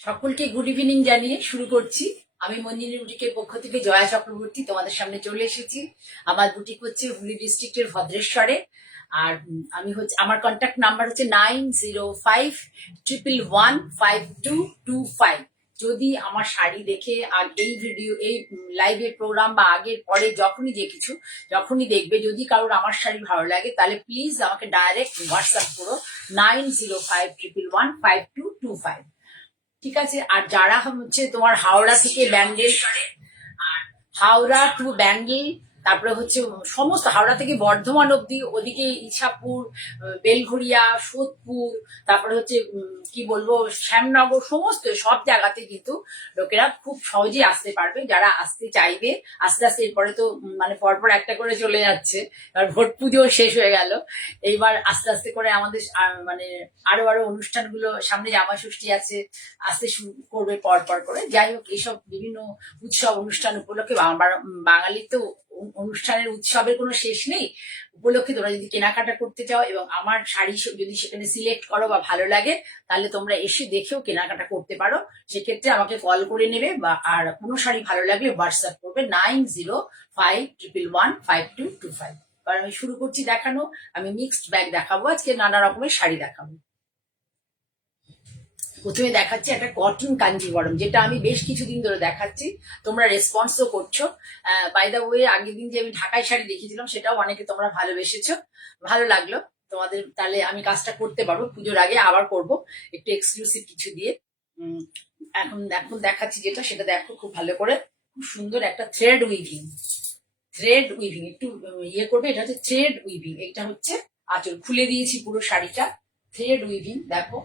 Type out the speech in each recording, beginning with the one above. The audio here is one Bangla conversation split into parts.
সকলকে গুড ইভিনিং জানিয়ে শুরু করছি। আমি মঞ্জিনী বুটিকের পক্ষ থেকে জয়া চক্রবর্তী তোমাদের সামনে চলে এসেছি। আমার বুটিক হচ্ছে হুগলি ডিস্ট্রিক্টের ভদ্রেশ্বরে। আর আমি হচ্ছে, আমার কন্ট্যাক্ট নাম্বার হচ্ছে 9051115225। যদি আমার শাড়ি দেখে আর এই ভিডিও, এই লাইভের প্রোগ্রাম বা আগের পরে যখনই দেখবে, যদি কারোর আমার শাড়ি ভালো লাগে তাহলে প্লিজ আমাকে ডাইরেক্ট হোয়াটসঅ্যাপ করো 9051115225। ঠিক আছে। আর যারা হচ্ছে তোমার হাওড়া থেকে ব্যান্ডেল, হাওড়া টু ব্যান্ডেল, তারপরে হচ্ছে সমস্ত হাওড়া থেকে বর্ধমান অব্দি, ওদিকে ইছাপুর, বেলঘড়িয়া, সোদপুর, তারপরে হচ্ছে কি বলবো, শ্যামনগর, সমস্ত সব জায়গাতে কিন্তু লোকেরা খুব সহজেই আসতে পারবে। যারা আসতে চাইবে আস্তে আস্তে, এরপরে তো মানে পরপর একটা করে চলে যাচ্ছে, কারণ ভোট পুজো শেষ হয়ে গেল। এইবার আস্তে আস্তে করে আমাদের মানে আরো আরো অনুষ্ঠানগুলো, সামনে জামা ষষ্ঠী আছে, আসতে শুরু করবে পরপর করে। যাই হোক, এইসব বিভিন্ন উৎসব অনুষ্ঠান উপলক্ষে বাঙালির তো অনুষ্ঠানের উৎসবের কোনো শেষ নেই। উপলক্ষে তোমরা যদি কেনাকাটা করতে চাও এবং আমার শাড়ি যদি সেখানে সিলেক্ট করো বা ভালো লাগে, তাহলে তোমরা এসে দেখেও কেনাকাটা করতে পারো। সেক্ষেত্রে আমাকে কল করে নেবে, বা আর কোনো শাড়ি ভালো লাগলে হোয়াটসঅ্যাপ করবে 9051115225। এবার আমি শুরু করছি দেখানো। আমি মিক্সড ব্যাগ দেখাবো আজকে, নানা রকমের শাড়ি দেখাবো। প্রথমে দেখাচ্ছি একটা কটন কাঞ্জিভরম, যেটা আমি বেশ কিছুদিন ধরে দেখাচ্ছি, তোমরা রেসপন্সও করছো। বাই দা ওয়ে, আগের দিন যে আমি ঢাকাই শাড়ি দেখিয়েছিলাম সেটাও অনেকে তোমরা ভালোবেসেছো, ভালো লাগলো তোমাদের। তাহলে আমি কাজটা করতে পারবো, পুজোর আগে আবার করব একটু এক্সক্লুসিভ কিছু দিয়ে। এখন এখন দেখাচ্ছি যেটা, সেটা দেখো খুব ভালো করে। খুব সুন্দর একটা থ্রেড উইভিং, একটু ইয়ে করবে। এটা হচ্ছে থ্রেড উইভিং, এটা হচ্ছে আঁচল, খুলে দিয়েছি পুরো শাড়িটা। থ্রেড উইভিং দেখো,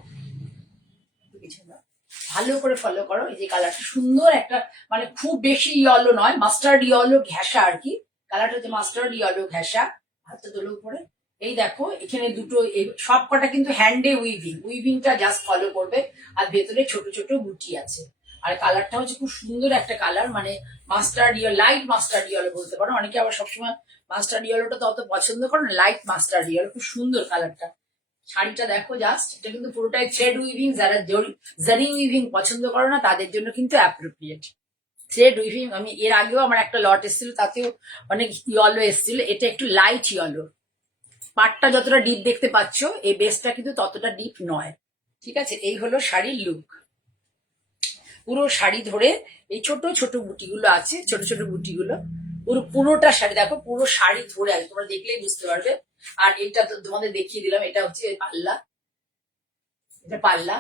ভালো করে ফলো করো। এই যে কালারটা সুন্দর একটা, মানে খুব বেশি ইয়েলো নয়, মাস্টার্ড ইয়েলো ঘেঁষা আর কি। কালারটা হচ্ছে মাস্টার্ড ইয়েলো ঘেঁষা। হাতটা তোলো উপরে। এই দেখো এখানে দুটো, সব কটা কিন্তু হ্যান্ডে উইভিংটা জাস্ট ফলো করবে। আর ভেতরে ছোট ছোট বুটি আছে। আর কালারটা হচ্ছে খুব সুন্দর একটা কালার, মানে mustard yellow, light mustard yellow বলতে পারো। অনেকে আবার সবসময় মাস্টার্ড ইয়েলোটা তো অত পছন্দ করে না, লাইট মাস্টার্ড ইয়েলো, খুব সুন্দর কালারটা। শাড়িটা দেখো জাস্ট, এটা কিন্তু পুরোটাই থ্রেড উইভিং। যারা জারি উইভিং পছন্দ করো না তাদের জন্য কিন্তু অ্যাপ্রোপ্রিয়েট। থ্রেড উইভিং, আমি এর আগেও আমার একটা লট এসেছিল, তাতেও অনেক ইয়েলো এসেছিল। এটা একটু লাইট ইয়েলো, পাটটা যতটা ডিপ দেখতে পাচ্ছ, এই বেসটা কিন্তু ততটা ডিপ নয়। ঠিক আছে, এই হলো শাড়ির লুক। পুরো শাড়ি ধরে এই ছোট ছোট বুটিগুলো আছে, ছোট ছোট বুটিগুলো পুরোটা শাড়ি দেখো, পুরো শাড়ি ধরে আছে, তোমরা দেখলেই বুঝতে পারবে। আর এটা তো তোমাদের দেখিয়ে দিলাম, এটা হচ্ছে পাল্লা, এটা পাল্লা।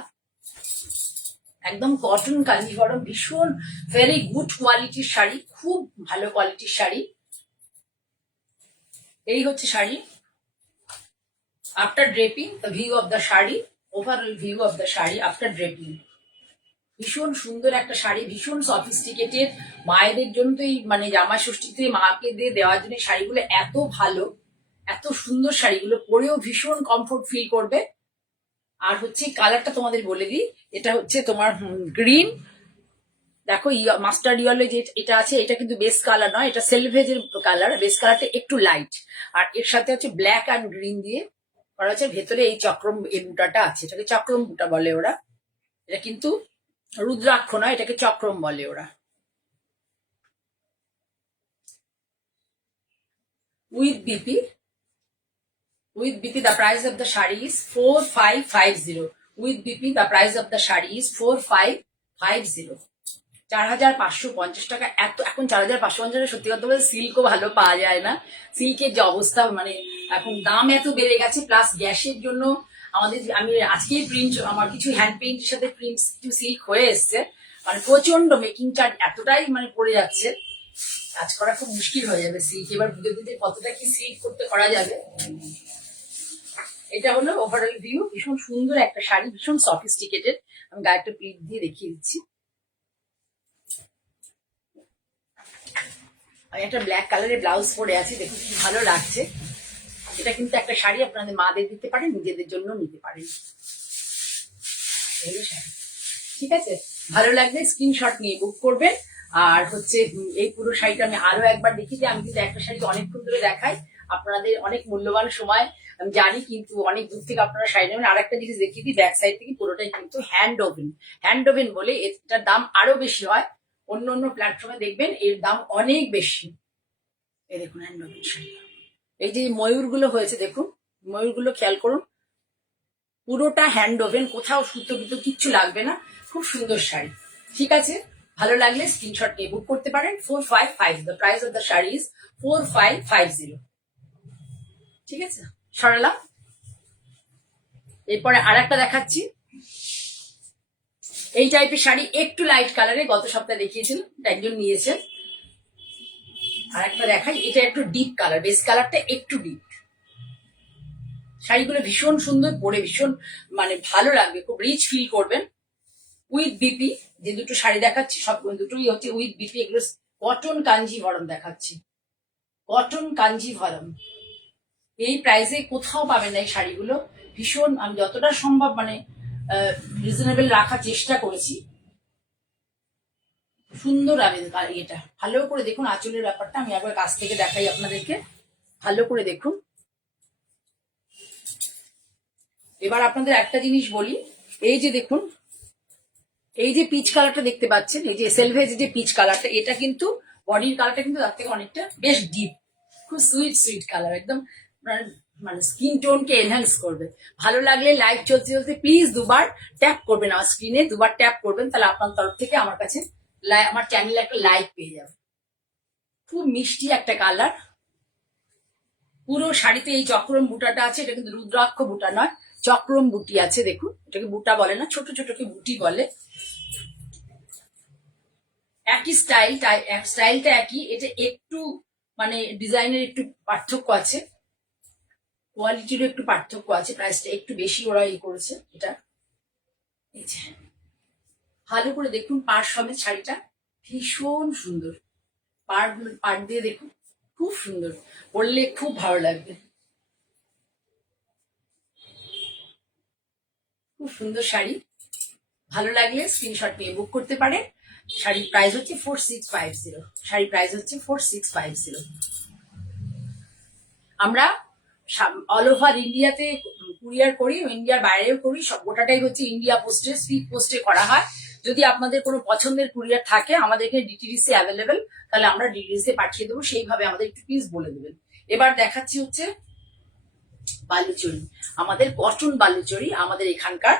একদম কটন কাঞ্জিভরম, ভীষণ ভেরি গুড কোয়ালিটির শাড়ি, খুব ভালো কোয়ালিটির শাড়ি। এই হচ্ছে sari. After draping, the view of the sari, overall view of the sari after draping. ভীষণ সুন্দর একটা শাড়ি, ভীষণ সফিস্টিকেটেড। মায়েদের জন্য তো এই মানে জামা ষষ্ঠীতে মাকে দিয়ে দেওয়ার জন্য শাড়িগুলো এত ভালো, এত সুন্দর শাড়িগুলো পরেও ভীষণ কমফোর্ট ফিল করবে। আর হচ্ছে কালারটা তোমাদের বলে দিই, এটা হচ্ছে তোমার গ্রিন। দেখো মাস্টার্ড ইয়েলো যে এটা আছে, এটা কিন্তু বেস কালার নয়, এটা সেলভেজের কালার। বেস কালারটা একটু লাইট, আর এর সাথে হচ্ছে ব্ল্যাক অ্যান্ড গ্রিন দিয়ে করা আছে। ভেতরে এই চক্রম, এই বুটাটা আছে, এটাকে চক্রম বুটা বলে ওরা। এটা কিন্তু রুদ্রাক্ষ নয়, এটাকে চক্রম বলে ওরা। With BP, with BP the price of the shari is 4550. With BP the price of the shari is 4550, 4550 টাকা। এত এখন 4550, সত্যি কথা বলতে সিল্কও ভালো পাওয়া যায় না। সিল্কের যে অবস্থা, মানে এখন দাম এত বেড়ে গেছে, প্লাস গ্যাসের জন্য আমাদের, আমি আজকেই প্রিন্ট, আমার কিছু হ্যান্ড পেইন্টের সাথে প্রিন্ট সিল্ক হয়ে এসছে, মানে প্রচন্ড মেকিং চার্জ এতটাই মানে পড়ে যাচ্ছে, কাজ করা খুব মুশকিল হয়ে যাবে সিল্ক। এবার পুজো দিতে কতটা কি সিল্ক করতে করা যাবে। এটা হলো ওভারঅল ভিউ, ভীষণ সুন্দর একটা শাড়ি, ভীষণ সফিস্টিকেটেড। আমি গায়ে একটা প্রিন্ট দিয়ে দেখিয়ে দিচ্ছি। আমি একটা ব্ল্যাক কালারের ব্লাউজ পরে আছি, দেখুন কি ভালো লাগছে। এটা কিন্তু একটা শাড়ি আপনাদের মাদের দিতে পারেন, নিজেদের জন্য নিতে পারেন। ঠিক আছে, ভালো লাগলে স্ক্রিনশট নিয়ে বুক করবেন। আর হচ্ছে এই পুরো শাড়িটা আমি আরো একবার দেখি, যে আমি কিন্তু একটা শাড়ি অনেকক্ষণ ধরে দেখাই, আপনাদের অনেক মূল্যবান সময় আমি জানি, কিন্তু অনেক দূর থেকে আপনারা শাড়ি নেবেন। আর একটা জিনিস দেখিয়ে দিই, ব্যাক সাইড থেকে পুরোটাই কিন্তু হ্যান্ড ওভেন। হ্যান্ড ওভেন বলে এটার দাম আরো বেশি হয়, অন্য অন্য প্ল্যাটফর্মে দেখবেন এর দাম অনেক বেশি। এই দেখুন হ্যান্ড ওভেন শাড়ি। এই যে ময়ূরগুলো হয়েছে দেখুন, ময়ূরগুলো খেয়াল করুন, পুরোটা হ্যান্ড ওভেন, কোথাও সুতো টুতো কিচ্ছু লাগবে না। খুব সুন্দর শাড়ি। ঠিক আছে, ভালো লাগলে স্ক্রিনশট নিয়ে বুক করতে পারেন। 4550, the price of the sari is 4550। ঠিক আছে, সরালাম। এরপরে আর একটা দেখাচ্ছি, এই টাইপের শাড়ি একটু লাইট কালারে, গত সপ্তাহে দেখিয়েছিলাম, একজন নিয়েছেন। আর একটা দেখাই, এটা একটু ডিপ কালার, বেস কালারটা একটু ডিপ। শাড়িগুলো ভীষণ সুন্দর, পরে ভীষণ মানে ভালো লাগবে, খুব রিচ ফিল করবেন। উইথ বিপি, যে দুটো শাড়ি দেখাচ্ছি সব দুটোই হচ্ছে উইথ বিপি। এগুলো কটন কাঞ্জিভরম দেখাচ্ছি, কটন কাঞ্জিভরম। এই প্রাইসে কোথাও পাবেন না এই শাড়িগুলো। ভীষণ, আমি যতটা সম্ভব মানে রিজনেবল রাখার চেষ্টা করেছি। সুন্দর এটা ভালো করে দেখুন, আঁচলের ব্যাপারটা আমি একবার কাছ থেকে দেখাই আপনাদেরকে, ভালো করে দেখুন। এবার আপনাদের একটা জিনিস বলি, এই যে দেখুন, এই যে পিচ কালারটা দেখতে পাচ্ছেন, এই যে সেলভেজ যে পিচ কালারটা, এটা কিন্তু বডির কালারটা কিন্তু তার থেকে অনেকটা বেশ ডিপ, খুব সুইট সুইট কালার, একদম মানে স্কিন টোনকে এনহ্যান্স করবে। ভালো লাগলে লাইভ চলতে চলতে প্লিজ দুবার ট্যাপ করবেন, আমার স্ক্রিনে দুবার ট্যাপ করবেন, তাহলে আপনার তরফ থেকে আমার কাছে আমার চ্যানেলে একটা লাইক পেয়ে যাবে। খুব মিষ্টি একটা কালার। পুরো শাড়িতে এই চক্রম বুটাটা আছে, এটা কিন্তু রুদ্রাক্ষ বুটা নয়, চক্রম বুটি আছে। দেখুন, এটাকে বুটা বলে না, ছোট ছোটকে বুটি বলে। একই স্টাইলটা একই, এটা একটু মানে ডিজাইনের একটু পার্থক্য আছে, কোয়ালিটিরও একটু পার্থক্য আছে, প্রাইসটা একটু বেশি ওরা করেছে এটা। এই যে ভালো করে দেখুন, পাড় সমেত শাড়িটা ভীষণ সুন্দর, পাড় দিয়ে দেখুন, খুব সুন্দর, পরলে খুব ভালো লাগবে। খুব সুন্দর শাড়ি, ভালো লাগলে স্ক্রিনশট নিয়ে বুক করতে পারেন। শাড়ির প্রাইস হচ্ছে 4650। শাড়ির প্রাইস হচ্ছে 4650। আমরা অল ওভার ইন্ডিয়াতে কুরিয়ার করি, ইন্ডিয়ার বাইরেও করি, সব গোটাটাই হচ্ছে ইন্ডিয়া পোস্টে, স্পিড পোস্টে করা হয়। যদি আপনাদের কোনো পছন্দের কুরিয়ার থাকে, আমাদের এখানে ডিটিডিসি অ্যাভেলেবেল, তাহলে আমরা ডিটিডিসি পাঠিয়ে দেবো, সেইভাবে আমাদের একটু প্লিজ বলে দেবেন। এবার দেখাচ্ছি হচ্ছে বালুচরি, আমাদের কটন বালুচরি, আমাদের এখানকার,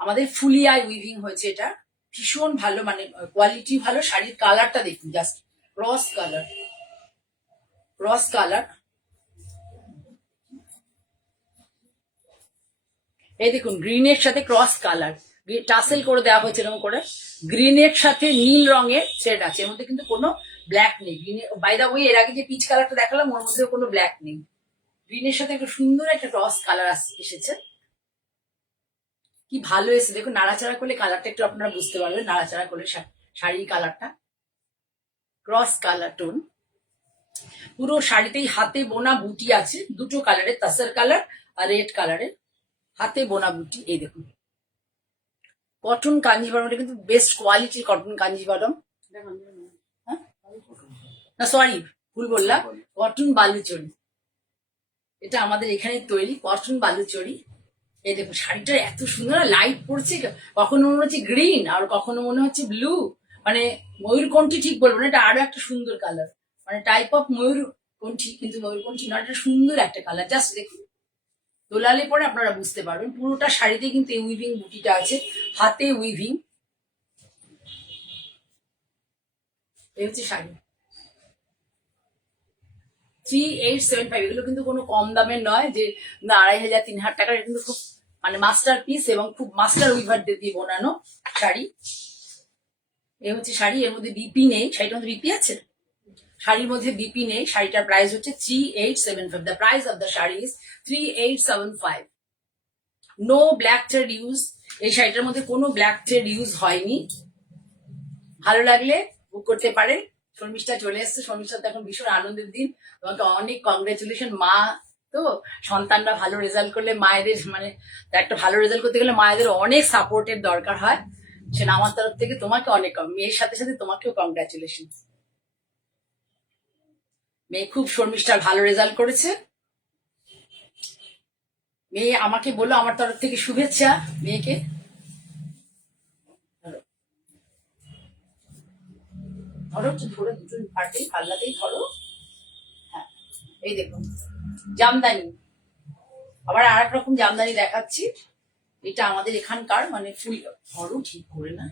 আমাদের ফুলিয়ায় উইভিং হয়েছে। এটা ভীষণ ভালো, মানে কোয়ালিটি ভালো। শাড়ির কালারটা দেখুন, just cross colour, cross colour. এই দেখুন, গ্রিনের সাথে ক্রস কালার, টাসেল করে দেওয়া হয়েছে এরকম করে, গ্রিনের সাথে নীল রঙের থ্রেড আছে, এর মধ্যে কিন্তু কোনো ব্ল্যাক নেই। গ্রিনের, বাই দা ওয়ে, এর আগে যে পিচ কালারটা দেখালাম ওর মধ্যে কোনো ব্ল্যাক নেই, গ্রিনের সাথে একটা সুন্দর একটা ক্রস কালার এসেছে। কি ভালো এসেছে দেখুন, নাড়াচাড়া করলে কালারটা একটু আপনারা বুঝতে পারবেন, নাড়াচাড়া করলে শাড়ির কালারটা ক্রস কালার টোন। পুরো শাড়িতেই হাতে বোনা বুটি আছে, দুটো কালারের, তাসার কালার আর রেড কালারের, হাতে বোনা বুটি। এই দেখুন, কটন কাঞ্জিভারম, এটা কিন্তু বেস্ট কোয়ালিটির কটন কাঞ্জিভারম। না সরি, ভুল বললাম, কটন বালুচরি, এটা আমাদের এখানে তৈরি কটন বালুচরি। এই দেখুন, শাড়িটা এত সুন্দর, লাইট পড়ছে, কখনো মনে হচ্ছে গ্রিন আর কখনো মনে হচ্ছে ব্লু, মানে ময়ূরকণ্ঠী ঠিক বলবো না, এটা আরো একটা সুন্দর কালার, মানে টাইপ অফ ময়ূরকণ্ঠী, কিন্তু ময়ূরকণ্ঠী নয়, এটা সুন্দর একটা কালার। জাস্ট দেখুন, দোলালে পরে আপনারা বুঝতে পারবেন। পুরোটা শাড়িতে কিন্তু এই উইভিং বুটিটা আছে, হাতে উইভিং। এই হচ্ছে শাড়ি 3875। এগুলো কিন্তু কোনো কম দামের নয় যে 2500 3000 টাকার, কিন্তু খুব মানে মাস্টার পিস এবং খুব মাস্টার উইভার দিয়ে বোনানো শাড়ি। এই হচ্ছে শাড়ি, এর মধ্যে বিপি নেই, শাড়িটার মধ্যে বিপি আছে, শাড়ির মধ্যে বিপি নেই। শাড়িটার প্রাইস হচ্ছে 3875। The price of the sari is 3875। No black thread use, এই শাড়িটার মধ্যে কোনো ব্ল্যাক থ্রেড ইউজ হয়নি। ভালো লাগলে বুক করতে পারেন। শর্মিষ্ঠা চলে এসছে, শর্মিষ্ঠা তো এখন ভীষণ আনন্দের দিন, তোমাকে অনেক কংগ্রেচুলেশন। মা তো, সন্তানরা ভালো রেজাল্ট করলে মায়েদের মানে একটা ভালো রেজাল্ট করতে গেলে মায়েদের অনেক সাপোর্টের দরকার হয়, সেটা আমার তরফ থেকে তোমাকে অনেক, মেয়ের সাথে সাথে তোমাকেও কংগ্রেচুলেশন। মেয়ে খুব শর্মিষ্ঠার ভালো রেজাল্ট করেছে। মেয়ে আমাকে বললো আমার তরফ থেকে শুভেচ্ছা মেয়েকে। ধরো ধরে দুটো পার্টি পাল্লাতেই ধরো। হ্যাঁ, এই দেখুন জামদানি, আবার আর এক রকম জামদানি দেখাচ্ছি। এটা আমাদের এখানকার মানে ফুল, ধরো ঠিক করে না,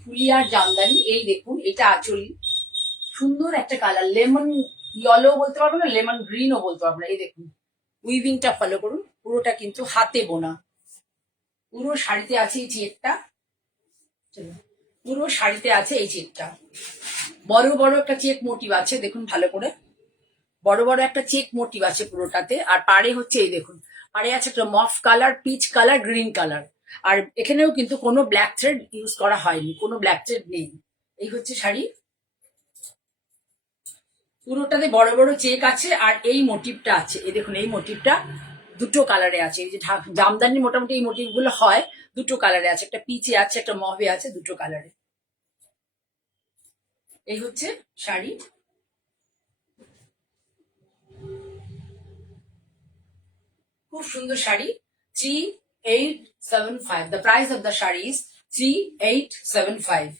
ফুলিয়ার জামদানি। এই দেখুন এটা আঁচলি, সুন্দর একটা কালার, লেমন ইয়েলো বলতে পারবো না, লেমন গ্রিনও বলতে পারবো না। এই দেখুন উইভিংটা ফলো করুন, পুরোটা কিন্তু হাতে বোনা। পুরো শাড়িতে আছে এই চেকটা, পুরো শাড়িতে আছে এই চেকটা। বড় বড় একটা চেক মোটিভ আছে দেখুন ভালো করে, বড় বড় একটা চেক মোটিভ আছে পুরোটাতে। আর পাড়ে হচ্ছে এই দেখুন, পাড়ে আছে একটা mauve colour, peach colour, green colour. আর এখানেও কিন্তু কোনো ব্ল্যাক থ্রেড ইউজ করা হয়নি, কোনো ব্ল্যাক থ্রেড নেই। এই হচ্ছে শাড়ি, পুরোটাতে বড় বড় চেক আছে। আর এই মোটিভটা আছে, এই দেখুন এই মোটিভটা দুটো কালারে আছে। এই যে জামদানি মোটামুটি এই মোটিভ গুলো হয় দুটো কালারে আছে, একটা পিচে আছে একটা মভে আছে, দুটো কালারে। এই হচ্ছে শাড়ি, খুব সুন্দর sari. 3875, the price of the sari is 3875।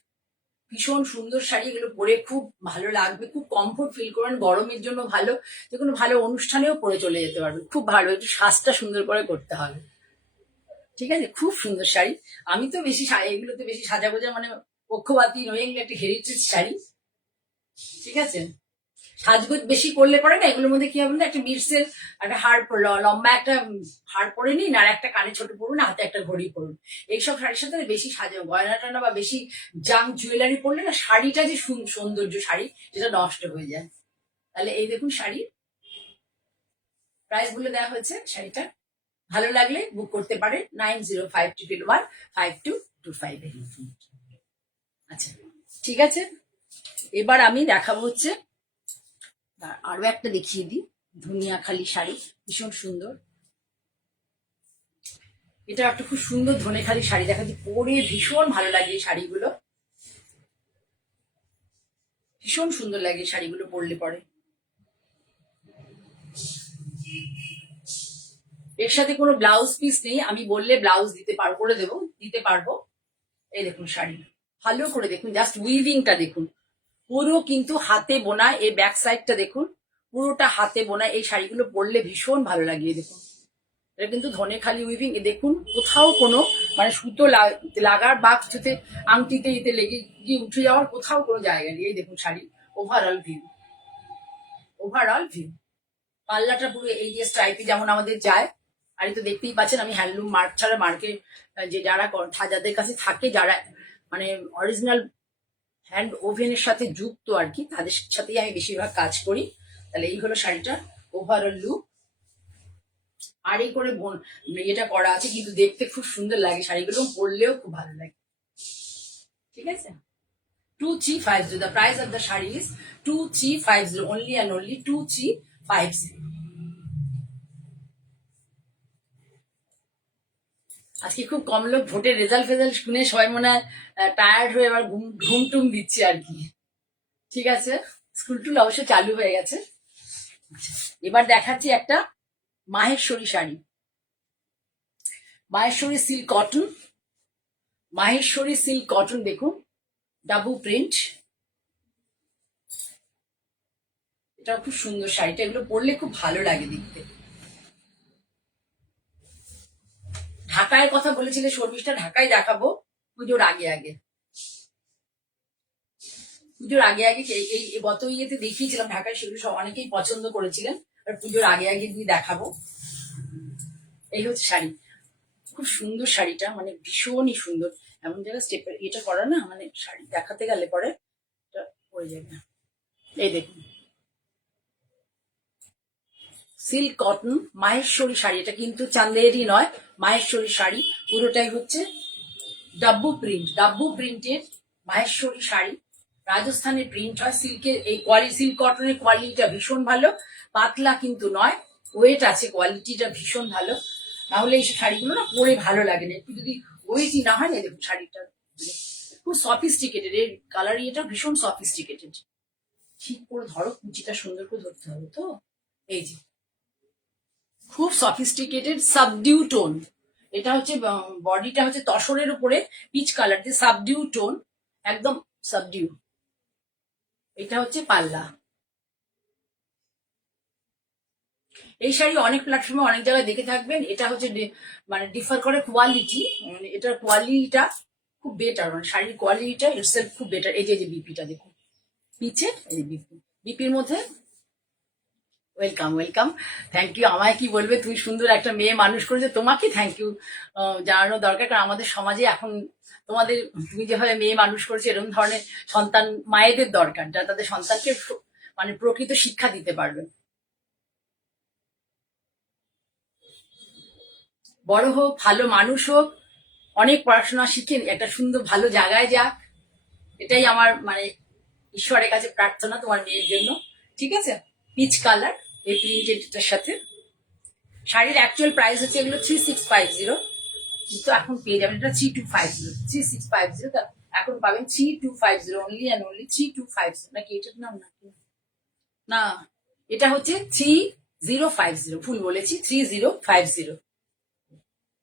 ভীষণ সুন্দর শাড়ি, এগুলো পরে খুব ভালো লাগবে, খুব কমফোর্ট ফিল করবেন, গরমের জন্য ভালো, যে কোনো ভালো অনুষ্ঠানেও পরে চলে যেতে পারবে, খুব ভালো। একটু সাজটা সুন্দর করে করতে হবে, ঠিক আছে? খুব সুন্দর শাড়ি। আমি তো বেশি এগুলোতে বেশি সাজাগোজা মানে পক্ষপাতী নই, এগুলো একটা হেরিটেজ শাড়ি, ঠিক আছে? সাজগোজ বেশি করলে পরে না এগুলোর মধ্যে কি হবে না, একটা বিটসের একটা হার লম্বা একটা হার পরে নিন, আর একটা কানে ছোট পরুন, হাতে একটা ঘড়ি পরুন। এইসব শাড়ির সাথে বেশি সাজা গয়না টানা বা বেশি জাং জুয়েলারি পরলে না শাড়িটা যে সৌন্দর্য শাড়ি সেটা নষ্ট হয়ে যায়। তাহলে এই দেখুন শাড়ি প্রাইস গুলো দেওয়া হয়েছে। শাড়িটা ভালো লাগলে বুক করতে পারে 9052115225। আচ্ছা ঠিক আছে, এবার আমি দেখাবো হচ্ছে আরো একটা দেখিয়ে দিই, ধনিয়াখালি শাড়ি, ভীষণ সুন্দর। এটা একটা খুব সুন্দর ধনেখালি শাড়ি দেখাচ্ছি, পরে ভীষণ ভালো লাগে এই শাড়িগুলো, ভীষণ সুন্দর লাগে এই শাড়িগুলো পরলে পরে। এর সাথে কোনো ব্লাউজ পিস নেই, আমি বললে ব্লাউজ দিতে পারবো, করে দেবো, দিতে পারবো। এই দেখুন শাড়ি ভালো করে দেখুন, জাস্ট উইভিংটা দেখুন, পুরো কিন্তু হাতে বোনা। এই ব্যাক সাইডটা দেখুন, পুরোটা হাতে বোনা। এই শাড়িগুলো পরলে ভীষণ ভালো লাগে। দেখুন এটা কিন্তু ধনেখালি উইভিং, দেখুন কোথাও কোনো মানে সুতো লাগার বা কিছুতে আংটিতে এতে লেগে গিয়ে উঠে যাওয়ার কোথাও কোনো জায়গা নেই। এই দেখুন sari overall view, overall view. পাল্লাটা পুরো এই যে স্ট্রাইপে যেমন আমাদের যায়, আর এই তো দেখতেই পাচ্ছেন আমি হ্যান্ডলুম মার্ক ছাড়া মার্কেট যে যারা যাদের কাছে থাকে, যারা মানে অরিজিনাল হ্যান্ড ওভেনের সাথে যুক্ত আর কি, তাদের সাথেই আমি বেশিরভাগ কাজ করি। তাহলে এই হলো শাড়িটা ওভারঅল লুক। আর এই করে এটা করা আছে, কিন্তু দেখতে খুব সুন্দর লাগে শাড়িগুলো, পরলেও খুব ভালো লাগে, ঠিক আছে? 2350, the price of the sari is 2350, only and only 2350। আজকে খুব কম লোক ভোটের রেজাল্ট ফেজাল্ট শুনে সবাই মনে হয় টায়ার্ড হয়ে এবার ঘুম টুম দিচ্ছে আর কি, ঠিক আছে? স্কুল টুল অবশ্য চালু হয়ে গেছে। এবার দেখাচ্ছি একটা Maheshwari sari, Maheshwari silk cotton, Maheshwari silk cotton. দেখুন ডাবল প্রিন্ট, এটা খুব সুন্দর শাড়িটা, এগুলো পরলে খুব ভালো লাগে দেখতে। ঢাকায় কথা বলেছিলে শর্মিষ্ঠা, ঢাকায় দেখাবো পুজোর আগে আগে, পুজোর আগে আগে। এই গত ইয়েতে দেখিয়েছিলাম ঢাকায়, সেগুলো সব অনেকেই পছন্দ করেছিলেন, আর পুজোর আগে আগে দিয়ে দেখাবো। এই হচ্ছে শাড়ি, খুব সুন্দর শাড়িটা, মানে ভীষণই সুন্দর। এমন জায়গায় স্টেপের এটা করা না, মানে শাড়ি দেখাতে গেলে পরে এটা পড়ে যাবে না। এই দেখুন সিল্ক কটন মাহেশ্বরী শাড়ি, এটা কিন্তু চান্দেরি নয়, মাহেশ্বরী শাড়ি। পুরোটাই হচ্ছে ডাব্বু প্রিন্ট, ডাব্বু প্রিন্টের মাহেশ্বরী শাড়ি। রাজস্থানের প্রিন্ট হয়, সিল্কের এই সিল্ক কটনের কোয়ালিটিটা ভীষণ ভালো, পাতলা কিন্তু নয়, ওয়েট আছে, কোয়ালিটিটা ভীষণ ভালো। নাহলে এই শাড়িগুলো না পরে ভালো লাগে না, একটু যদি ওয়েটই না হয় না। দেখুন শাড়িটা খুব সফিস্টিকেটেড, এর কালার এটা ভীষণ সফিস্টিকেটেড, ঠিক করে ধরো, কুচিটা সুন্দর করে ধরতে হবে তো। এই যে খুব সফিস্টিকেটেড সাবডিউ টোন, এটা হচ্ছে বডিটা হচ্ছে তসরের উপরে পিচ কালার দিয়ে সাবডিউ টোন, একদম সাবডিউ। এটা হচ্ছে পাল্লা। এই শাড়ি অনেক প্ল্যাটফর্মে অনেক জায়গায় দেখে থাকবেন। এটা হচ্ছে মানে ডিফার করে কোয়ালিটি, মানে এটার কোয়ালিটিটা খুব বেটার, মানে শাড়ির কোয়ালিটিটা ইটসেলফ খুব বেটার। এই যে বিপিটা দেখুন পিছে, এই বিপি, বিপির মধ্যে ওয়েলকাম ওয়েলকাম, থ্যাংক ইউ। আমায় কি বলবে, তুই সুন্দর একটা মেয়ে মানুষ করেছে, তোমাকে থ্যাংক ইউ জানানো দরকার। কারণ আমাদের সমাজে এখন তোমাদের, তুমি যেভাবে মেয়ে মানুষ করেছে এরকম ধরনের সন্তান মায়েদের দরকার, যারা তাদের সন্তানকে মানে প্রকৃত শিক্ষা দিতে পারবে। বড় হোক, ভালো মানুষ হোক, অনেক পড়াশোনা শিখে একটা সুন্দর ভালো জায়গায় যাক, এটাই আমার মানে ঈশ্বরের কাছে প্রার্থনা তোমার মেয়ের জন্য। ঠিক আছে, পিচ কালার এই প্রিন্টেডটার সাথে। শাড়ির অ্যাকচুয়াল প্রাইস হচ্ছে এগুলো 3650, কিন্তু এখন পেয়ে যাবেন এটা 3250, 3650, এখন পাবেন 3250 অনলি অ্যান্ড অনলি 3250। নাকি এটার নাম না, না এটা হচ্ছে 3050, ভুল বলেছি, 3050।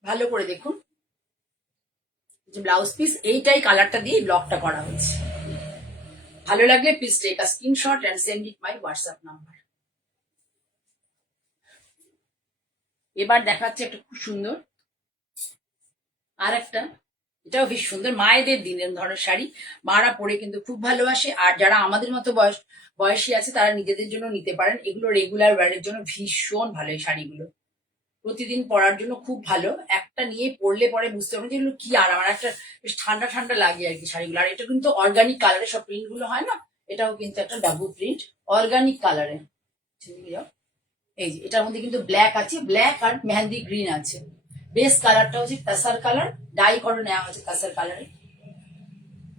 ভালো করে দেখুন যে ব্লাউজ পিস এইটাই কালারটা দিয়ে ব্লকটা করা হয়েছে। ভালো লাগলে please take a screenshot and send it my WhatsApp number. এবার দেখাচ্ছে একটা খুব সুন্দর আর একটা, এটাও বেশ সুন্দর, মায়েদের দিনের ধরনের শাড়ি, মারা পরে কিন্তু খুব ভালোবাসে। আর যারা আমাদের মতো বয়সী আছে তারা নিজেদের জন্য নিতে পারেন। এগুলো রেগুলার ওয়ারের জন্য ভীষণ ভালো, এই শাড়িগুলো প্রতিদিন পরার জন্য খুব ভালো। একটা নিয়ে পরলে পরে বুঝতে পারবেন যে এগুলো কি আরাম, আর একটা বেশ ঠান্ডা ঠান্ডা লাগে আর কি শাড়িগুলো। আর এটা কিন্তু অর্গানিক কালারে সব প্রিন্ট গুলো হয় না, এটাও কিন্তু একটা ডাবল প্রিন্ট অর্গানিক কালারে। এই যে এটার মধ্যে কিন্তু ব্ল্যাক আছে, ব্ল্যাক আর মেহেন্দি গ্রিন আছে। বেস কালারটা হচ্ছে কাসার কালার, ডাই করে নেওয়া হচ্ছে কাসার কালারে।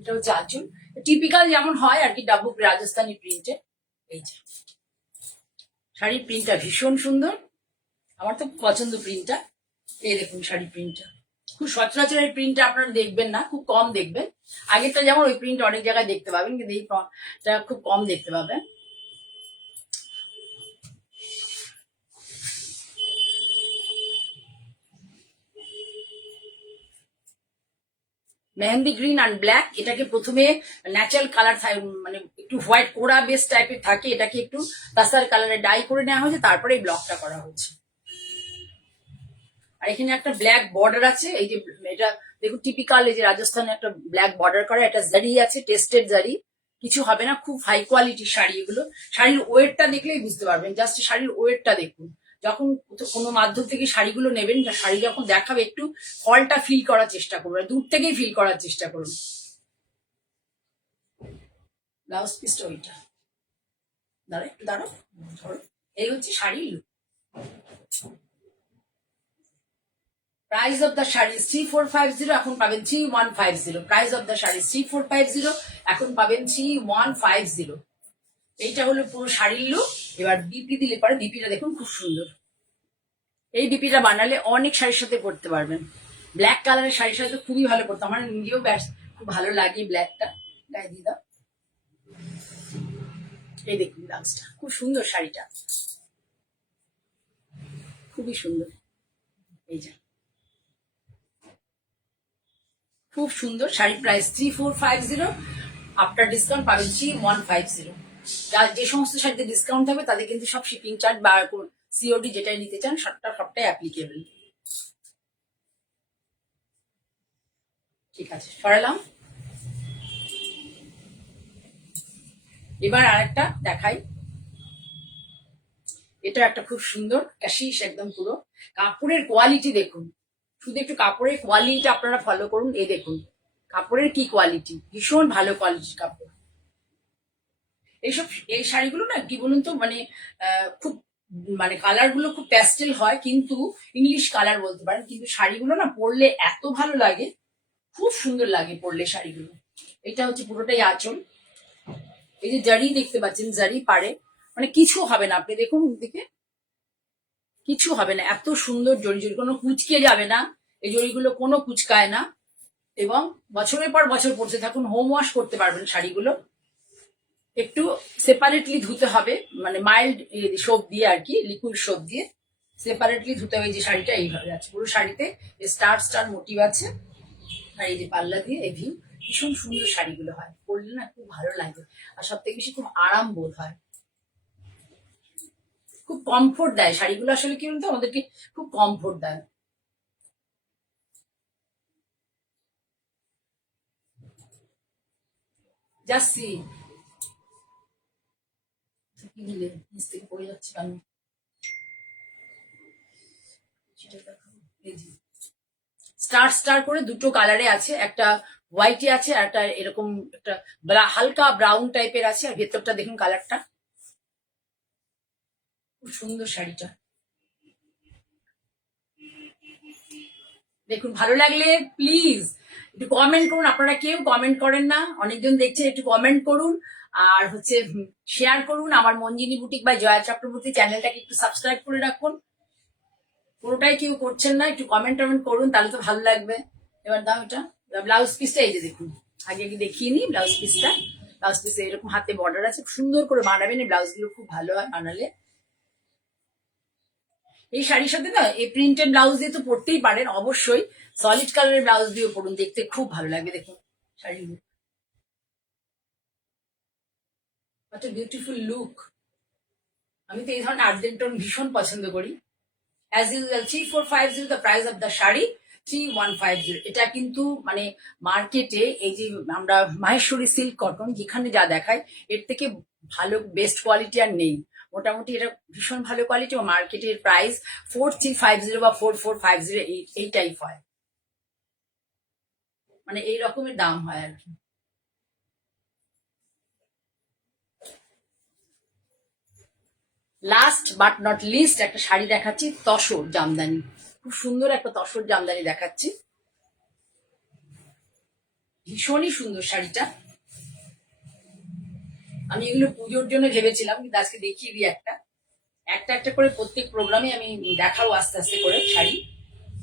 এটা হচ্ছে আঁচল, টিপিক্যাল যেমন হয় আর কি ডাবল রাজস্থানি প্রিন্টে। এই যে শাড়ির প্রিন্টটা ভীষণ সুন্দর, আমার তো পছন্দ প্রিন্টটা। এই দেখুন শাড়ির প্রিন্টটা খুব সচরাচর, এই প্রিন্টটা আপনারা দেখবেন না, খুব কম দেখবেন। আগেরটা যেমন ওই প্রিন্ট অনেক জায়গায় দেখতে পাবেন, কিন্তু এইটা খুব কম দেখতে পাবেন। মেহেন্দি গ্রিন অ্যান্ড ব্ল্যাক, এটাকে প্রথমে ন্যাচারাল কালার মানে একটু হোয়াইট কোড়া বেস টাইপের থাকে, এটাকে একটু কাসার কালারে ডাই করে নেওয়া হয়েছে, তারপরে এই ব্লকটা করা হয়েছে। আর এখানে একটা ব্ল্যাক বর্ডার আছে, এই যে এটা দেখুন টিপিক্যাল, এই যে রাজস্থানে একটা ব্ল্যাক বর্ডার করা, এটা জারি আছে, টেস্টেড জারি, কিছু হবে না, খুব হাই কোয়ালিটির শাড়ি এগুলো। শাড়ির ওয়েটটা দেখলেই বুঝতে পারবেন, জাস্ট শাড়ির ওয়েটটা দেখুন। যখন কোনো মাধ্যম থেকে শাড়িগুলো নেবেন, শাড়ি যখন দেখাবে একটু ফলটা ফিল করার চেষ্টা করবেন, দূর থেকেই ফিল করার চেষ্টা করুন। ব্লাউজ পিসটা ওইটা, দাঁড়া একটু দাঁড়াও, ধরো, এই হচ্ছে শাড়ির look. Price of the sari 3450, এখন পাবেন 3150। প্রাইস অফ দ্য শাড়ি 3450, এখন পাবেন 3150। এইটা হলো পুরো শাড়ির লুক। এবার বিপি দিলে পরে, বিপিটা দেখুন খুব সুন্দর, এই বিপিটা বানালে অনেক শাড়ির সাথে পরতে পারবেন। ব্ল্যাক কালারের শাড়ির সাথে খুবই ভালো পরতে, আমার নিজেও ব্যাস খুব ভালো লাগে ব্ল্যাকটা। গায়ে দিয়ে দাও, এই দেখুন ব্লাউজটা খুব সুন্দর, শাড়িটা খুবই সুন্দর। এই যে খুব সুন্দর শাড়ি, প্রাইস 3450, আফটার ডিসকাউন্ট পাবেন 3150। যে সমস্ত শাড়িতে ডিসকাউন্ট থাকবে তাদের কিন্তু সব শিপিং চার্জ বা সিওডি যেটাই নিতে চান সবটাই অ্যাপ্লিকেবল। ঠিক আছে, সরালাম। এবার আরেকটা দেখাই, এটা একটা খুব সুন্দর ক্যাশিস, একদম পুরো কাপড়ের কোয়ালিটি দেখুন, শুধু একটু কাপড়ের কোয়ালিটিটা আপনারা ফলো করুন। এই দেখুন কাপড়ের কি কোয়ালিটি, ভীষণ ভালো কোয়ালিটির কাপড়। এইসব এই শাড়িগুলো না কি বলুন তো, মানে খুব মানে কালার গুলো খুব প্যাস্টেল হয়, কিন্তু ইংলিশ কালার বলতে পারেন, কিন্তু শাড়িগুলো না পরলে এত ভালো লাগে, খুব সুন্দর লাগে পরলে শাড়িগুলো। এটা হচ্ছে পুরোটাই আঁচল, এই যে জারি দেখতে পাচ্ছেন, জারি পারে, মানে কিছু হবে না, আপনি দেখুন দিকে কিছু হবে না, এত সুন্দর জড়ি, জড়ি কোনো কুচকে যাবে না, এই জড়িগুলো কোনো কুচকায় না, এবং বছরের পর বছর পরতে থাকুন, হোম ওয়াশ করতে পারবেন শাড়িগুলো। একটু সেপারেটলি ধুতে হবে, মানে মাইল্ড সোপ দিয়ে আর কি, লিকুইড সোপ দিয়ে সেপারেটলি ধুতে হবে। এই যে শাড়িটা এইভাবে আছে, পুরো শাড়িতে স্টার স্টার মোটিভ আছে, আর এই যে পাল্লা দিয়ে এই ভিউ। ভীষণ সুন্দর শাড়িগুলো হয়, পরলে না খুব ভালো লাগে, আর সব থেকে বেশি খুব আরাম বোধ হয়, খুব কমফোর্ট দেয় শাড়িগুলো। আসলে কি বলতো, আমাদেরকে খুব কমফোর্ট দেয়। যাচ্ছি, কি দিলে নিচ থেকে পড়ে যাচ্ছে আমি, স্টার স্টার করে দুটো কালারে আছে, একটা হোয়াইটে আছে আর একটা এরকম একটা হালকা ব্রাউন টাইপের আছে, আর ভেতরটা দেখুন কালারটা খুব সুন্দর শাড়িটা। দেখুন, ভালো লাগলে প্লিজ একটু কমেন্ট করুন। আপনারা কেউ কমেন্ট করেন না, অনেকজন দেখছেন, একটু কমেন্ট করুন। আর হচ্ছে শেয়ার করুন। আমার মঞ্জিনী বুটিক বাই জয়া চক্রবর্তী চ্যানেলটাকে একটু সাবস্ক্রাইব করে রাখুন। পুরোটাই কেউ করছেন না, একটু কমেন্ট টমেন্ট করুন, তাহলে তো ভালো লাগবে। এবার দাও এটা, ব্লাউজ পিসটা এই যে দেখুন, আগে কি দেখিয়ে নি ব্লাউজ পিসটা। ব্লাউজ পিসে এরকম হাতে বর্ডার আছে, সুন্দর করে বানাবেন, এই ব্লাউজগুলো খুব ভালো হয় বানালে। এই শাড়ির সাথে না এই প্রিন্টেড ব্লাউজ দিয়ে তো পরতেই পারেন অবশ্যই, সলিড কালারের ব্লাউজ দিয়েও পরুন, দেখতে খুব ভালো লাগবে। দেখুন শাড়িগুলো, কত বিউটিফুল লুক। আমি তো এই ধরনের আর্জেন্ট টোন ভীষণ পছন্দ করি। As usual 3450 the price of the sari, 3150। এটা কিন্তু মানে মার্কেটে এই যে আমরা মাহেশ্বরী সিল্ক কটন যেখানে যা দেখায়, এর থেকে ভালো বেস্ট কোয়ালিটি আর নেই। মোটামুটি এটা ভীষণ ভালো কোয়ালিটি, ও মার্কেটের প্রাইস 4350 বা 4450 এই টাইপ হয়, মানে এই রকমের দাম হয় আর কি। লাস্ট বাট নট লিস্ট একটা শাড়ি দেখাচ্ছি, তসর জামদানি, খুব সুন্দর একটা তসর জামদানি দেখাচ্ছি, ভীষণই সুন্দর শাড়িটা। আমি এগুলো পুজোর জন্য ভেবেছিলাম, কিন্তু আজকে দেখিয়ে দিই একটা একটা একটা করে প্রত্যেক প্রোগ্রামে আমি দেখাবো আস্তে আস্তে করে শাড়ি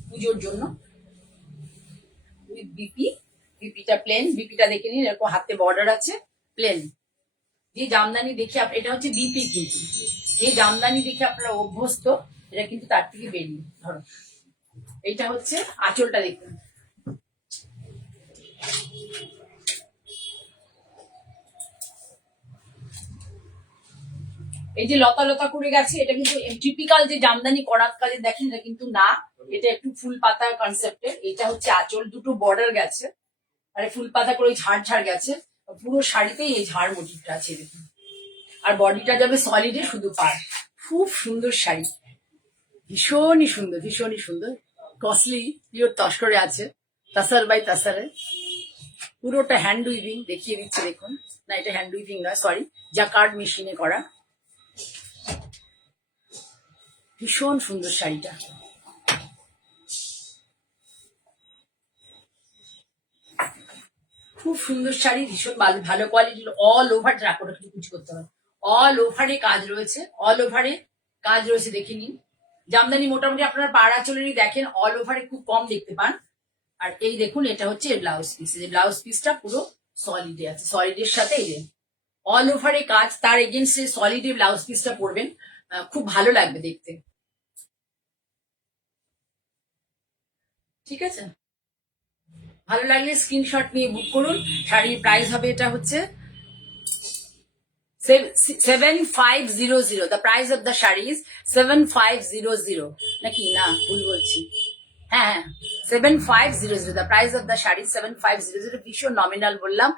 পুজোর জন্য। উইথ বিপি, বিপিটা প্লেন, বিপিটা দেখে নিন, এরকম হাতে বর্ডার আছে, প্লেন। যে জামদানি দেখে এটা হচ্ছে বিপি, কিন্তু যে জামদানি দেখে আপনারা অভ্যস্ত, এটা কিন্তু তার থেকে বেরিয়ে। ধরো এইটা হচ্ছে আঁচলটা, দেখুন এই যে লতা লতা করে গেছে, এটা কিন্তু টিপিক্যাল যে জামদানি করাত কাজে দেখেন, এটা কিন্তু না, এটা একটু ফুল পাতা কনসেপ্টের। এটা হচ্ছে আঁচল, দুটো বর্ডার গেছে, আর ফুল পাতা করে ঝাড় ঝাড় গেছে, পুরো শাড়িতেই এই ঝাড় মোটিভটা আছে দেখুন। আর বডিটা যাবে সলিডে, শুধু পার। খুব সুন্দর শাড়ি, ভীষণই সুন্দর, ভীষণই সুন্দর, কস্টলি, পিওর তস্করে আছে, তাসার বাই তাসারে। পুরোটা হ্যান্ড উইভিং, দেখিয়ে দিচ্ছে দেখুন। না, এটা হ্যান্ড উইভিং নয়, সরি, জাকার্ড মেশিনে করা। ভীষণ সুন্দর শাড়িটা, খুব সুন্দর শাড়ি, ভীষণ ভালো ভালো কোয়ালিটির, অল ওভার ট্রাকোটা কিছু কিছু করতে হবে, অল ওভারে কাজ রয়েছে, অল ওভারে কাজ রয়েছে, দেখে নিন। জামদানি মোটামুটি আপনারা পাড়া চলেরই দেখেন, অল ওভারে খুব কম দেখতে পান। আর এই দেখুন, এটা হচ্ছে ব্লাউজ পিস, যে ব্লাউজ পিসটা পুরো সলিডে আছে, সলিডের সাথে এই যে অল ওভারে কাজ, তার এগেনস্টে সলিডে ব্লাউজ পিসটা পরবেন, খুব ভালো লাগবে দেখতে। ঠিক আছে, ভালো লাগলে স্ক্রিনশট নিয়ে বুক করুন। শাড়ির প্রাইস হবে, এটা হচ্ছে 7500। The price of the sari is 7500, নাকি না ভুল বলছি? হ্যাঁ হ্যাঁ, 7500, the price of the sari 7500। ভীষণ নমিনাল বললাম,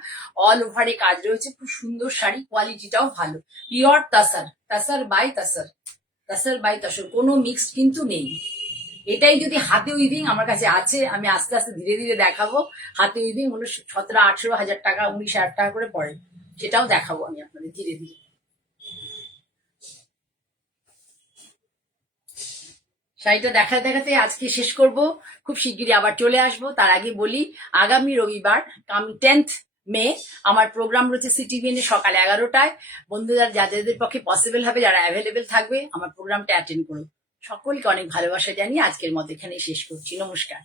অল ওভারে কাজ রয়েছে, খুব সুন্দর শাড়ি, কোয়ালিটিটাও ভালো, pure tussar, tussar by tussar, tussar by tussar, কোনো মিক্সড কিন্তু নেই। এটাই যদি হাতে উইভিং আমার কাছে আছে, আমি আস্তে আস্তে ধীরে ধীরে দেখাবো। হাতে উইভিং হলো 17-18 হাজার টাকা, 19,000 টাকা করে পড়ে, সেটাও দেখাবো আমি আপনাদের ধীরে ধীরে। শাড়িটা দেখাতে দেখাতে আজকে শেষ করব, খুব শিগগিরই আবার চলে আসবো। তার আগে বলি, আগামী রবিবার, আমি 10th মে, আমার প্রোগ্রাম রয়েছে সিটিভিএনে সকাল 11টায়। বন্ধুরা যাদের পক্ষে পসিবল হবে, যারা অ্যাভেলেবেল থাকবে, আমার প্রোগ্রামটা অ্যাটেন্ড করুন। সকলকে অনেক ভালোবাসা জানিয়ে আজকের মতো এখানেই শেষ করছি, নমস্কার।